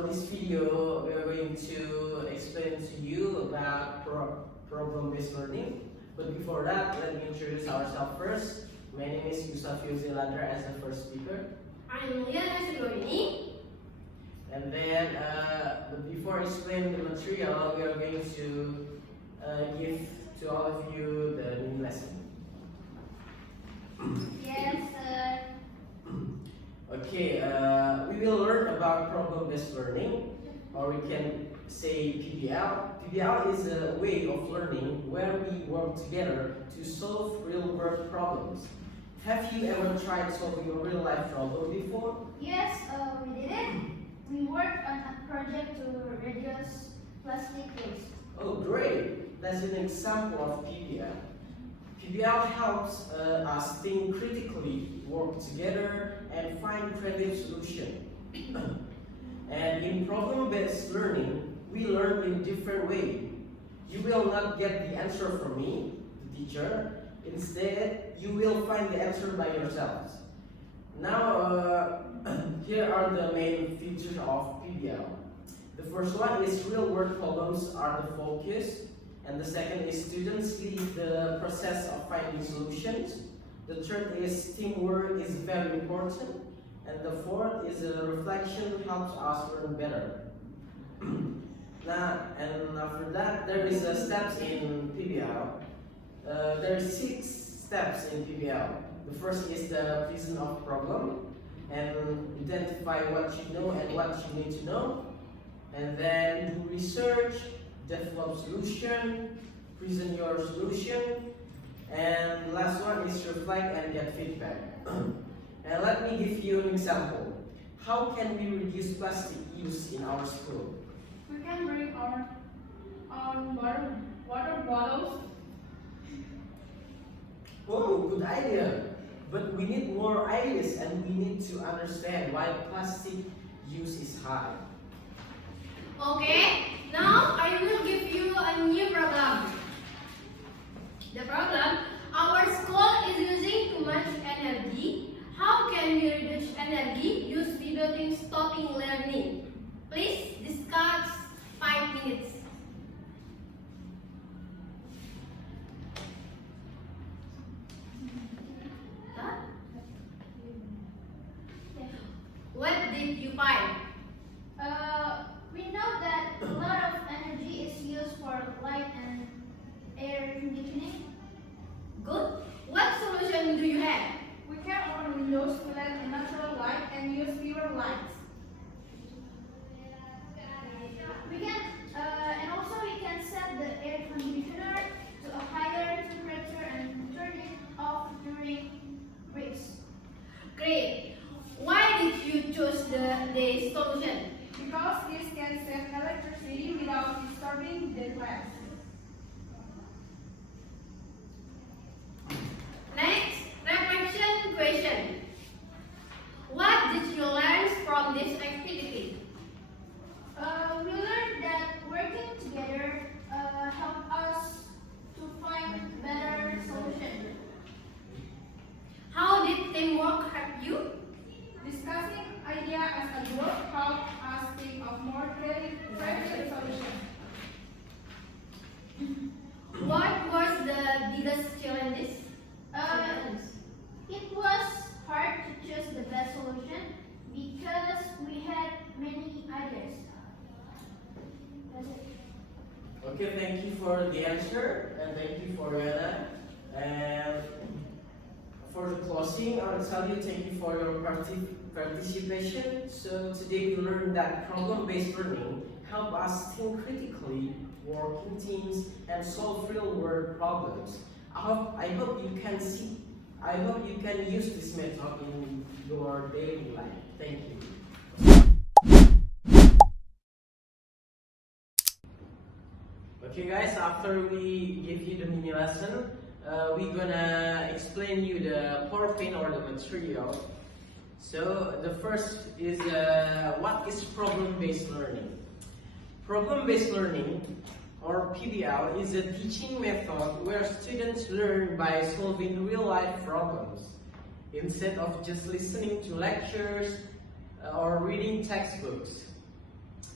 So this video we are going to explain to you about problem-based learning. But before that, let me introduce ourselves first. My name is Yusafio Zelandra as the first speaker. I'm Liana Sigorini. And then, but before explaining the material, we are going to give to all of you the mini lesson. Yes, sir. Okay, we will learn about problem-based learning, or we can say PBL. PBL is a way of learning where we work together to solve real-world problems. Have you ever tried solving a real-life problem before? Yes, we did it. We worked on a project to reduce plastic waste. Oh, great! That's an example of PBL. PBL helps us think critically, work together, and find creative solutions. And in problem-based learning, we learn in different ways. You will not get the answer from me, the teacher. Instead, you will find the answer by yourselves. Now, here are the main features of PBL. The first one is real-world problems are the focus. And the second is students lead the process of finding solutions. The third is teamwork is very important. And the fourth is reflection helps us learn better. And after that, there is steps in PBL. There are 6 steps in PBL. The first is the present of problem, and identify what you know and what you need to know. And then do research, develop solution, present your solution, and last one is reflect and get feedback. And let me give you an example. How can we reduce plastic use in our school? We can bring our own water bottles. Oh, good idea. But we need more ideas, and we need to understand why plastic use is high. Okay, now I will give you a new problem. The problem, our school is using too much energy. How can we reduce energy use without stopping learning? Please discuss 5 minutes. What did you find? We know that a lot of energy is used for light and air conditioning. Good. What solution do you have? We can open windows to let in natural light and use fewer lights. We can, and also we can set the air conditioner to a higher temperature and turn it off during breaks. Great. Why did you choose the solution? Because this can save electricity without disturbing the class. Next, reflection question. What did you learn from this activity? We learned that working together helps us to find better solutions. How did teamwork help you? Discussing ideas as a group helps us think of more creative solutions. What was the biggest challenges? It was hard to choose the best solution because we had many ideas. That's it. Okay, thank you for the answer, and thank you for Yana. And for the closing, I will tell you thank you for your participation. So today we learned that problem-based learning help us think critically, work in teams, and solve real-world problems. I hope you can use this method in your daily life. Thank you. Okay guys, after we give you the mini lesson, we're gonna explain you the PowerPoint or the material. So the first is what is problem-based learning? Problem-based learning, or PBL, is a teaching method where students learn by solving real-life problems instead of just listening to lectures or reading textbooks.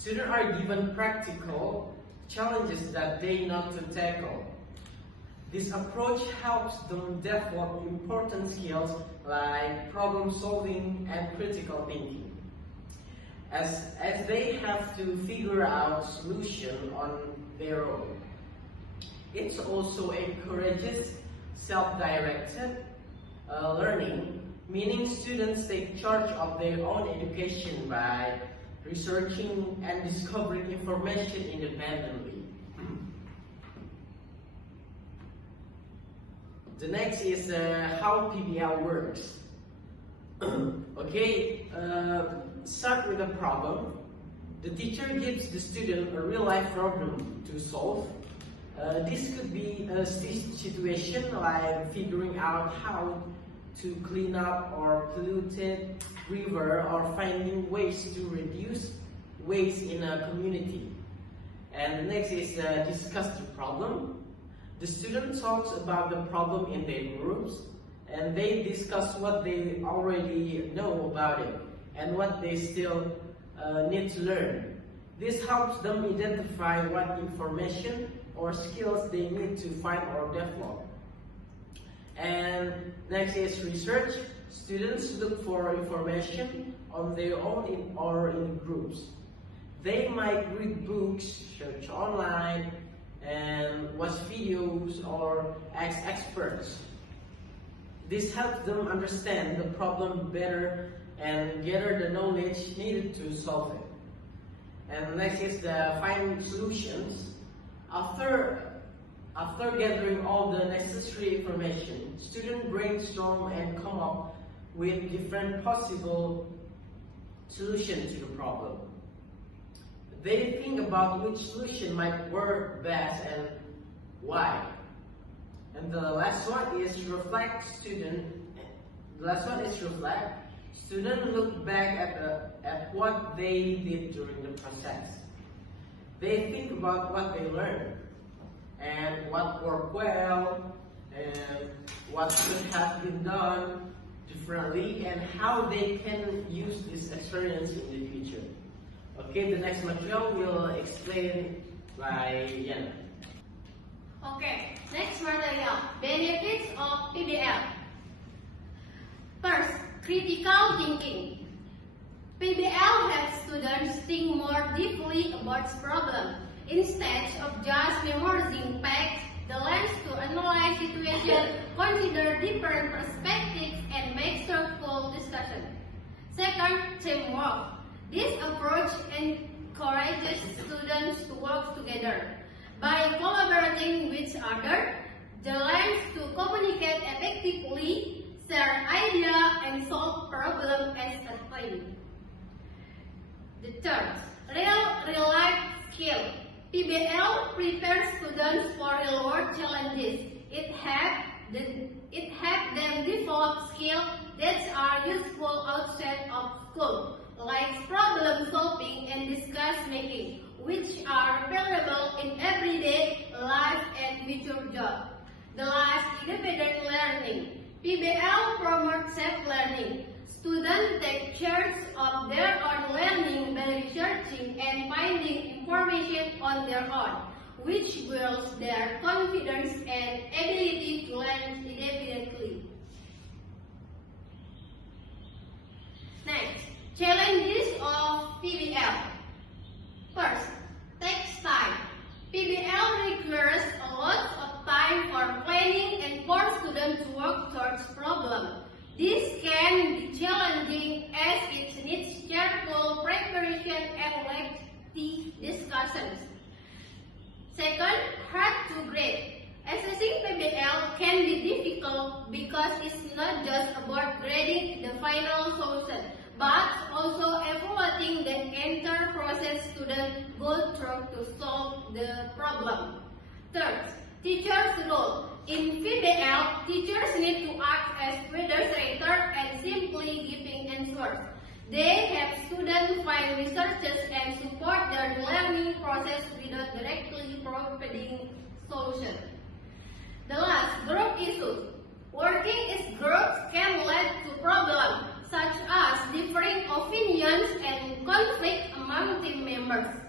Students are given practical challenges that they need to tackle. This approach helps them develop important skills like problem solving and critical thinking, as they have to figure out solutions on their own. It also encourages self-directed learning, meaning students take charge of their own education by researching and discovering information independently. The next is how PBL works. Okay, start with a problem. The teacher gives the student a real-life problem to solve. This could be a situation like figuring out how to clean up or polluted river, or finding ways to reduce waste in a community. And the next is discuss the problem. The student talks about the problem in their groups, and they discuss what they already know about it and what they still need to learn. This helps them identify what information or skills they need to find or develop. And next is research. Students look for information on their own or in groups. They might read books, search online, and watch videos or ask experts. This helps them understand the problem better and gather the knowledge needed to solve it. And next is the find solutions. After gathering all the necessary information, students brainstorm and come up with different possible solutions to the problem. They think about which solution might work best and why. And the last one is reflect. Students look back at what they did during the process. They think about what they learned and what worked well and what could have been done differently and how they can use this experience in the future. Okay, the next material will explain by Yana. Okay, next material, benefits of PBL. First, critical thinking. PBL helps students think more deeply about problems. Instead of just memorizing facts, they learn to analyze situations, consider different perspectives, and make thoughtful discussions. Second, teamwork. This approach encourages students to work together. By collaborating with others, they learn to communicate effectively, share ideas, and solve problems as a team. The third, real-life skill. PBL prepares students for real-world challenges. It helps them develop skills that are useful outside of school, like problem solving and discuss making, which are valuable in everyday life and future jobs. The last, independent learning. PBL promotes self-learning. Students take charge of their own learning by researching and finding information on their own, which builds their confidence and ability to learn independently. Next, challenges of PBL. First, takes time. PBL requires a lot of time for planning and for students to work towards problems. This can be challenging as it needs careful preparation and lengthy discussions. Second, hard to grade. Assessing PBL can be difficult because it's not just about grading the final solution, but also evaluating the entire process students go through to solve the problem. Third, teacher's role. In PBL, teachers need to act as facilitator and simply giving answers. They help students find researchers and support their learning process without directly providing solutions. The last, group issues. Working in groups can lead to problems such as differing opinions and conflict among team members.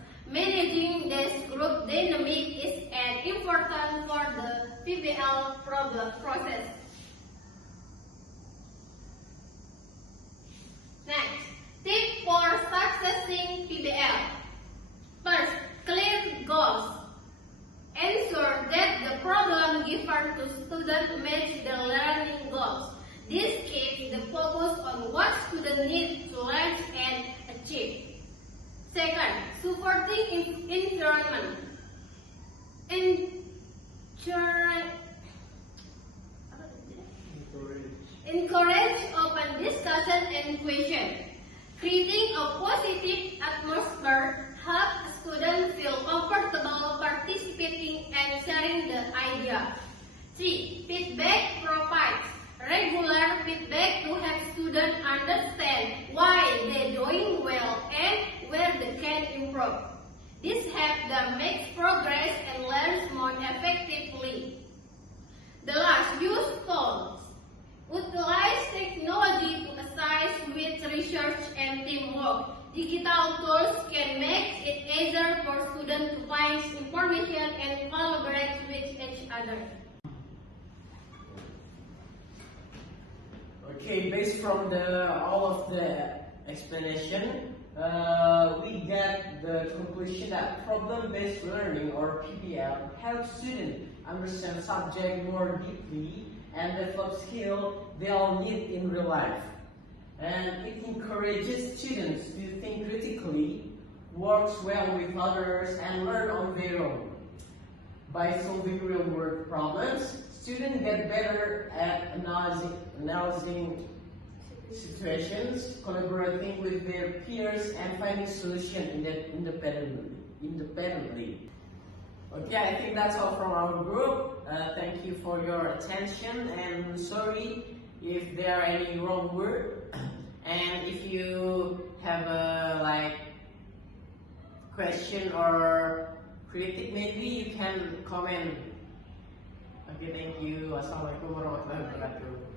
Managing this group dynamic is an important for the PBL process. Next, tip for successing PBL. First, clear goals. Ensure that the problem given to students match the learning goals. This keeps the focus on what students need to learn and achieve. Second, supporting environment. Encourage open discussion and question. Creating a positive atmosphere helps students feel comfortable participating and sharing the idea. 3. Feedback provides regular feedback to help students understand why they're doing well and where they can improve. This helps them make progress and learn more effectively. The last, use tools. Utilize technology to assist with research and teamwork. Digital tools can make it easier for students to find information and collaborate with each other. Okay, based from all of the explanation, we get the conclusion that problem-based learning, or PBL, helps students understand subject more deeply and develop skills they all need in real life. And it encourages students to think critically, works well with others, and learn on their own. By solving real-world problems, students get better at analyzing situations, collaborating with their peers, and finding solutions independently. Okay, I think that's all from our group. Thank you for your attention, and sorry if there are any wrong words. And if you have a question or critic, maybe you can comment. Okay, thank you. Wassalamualaikum warahmatullahi wabarakatuh.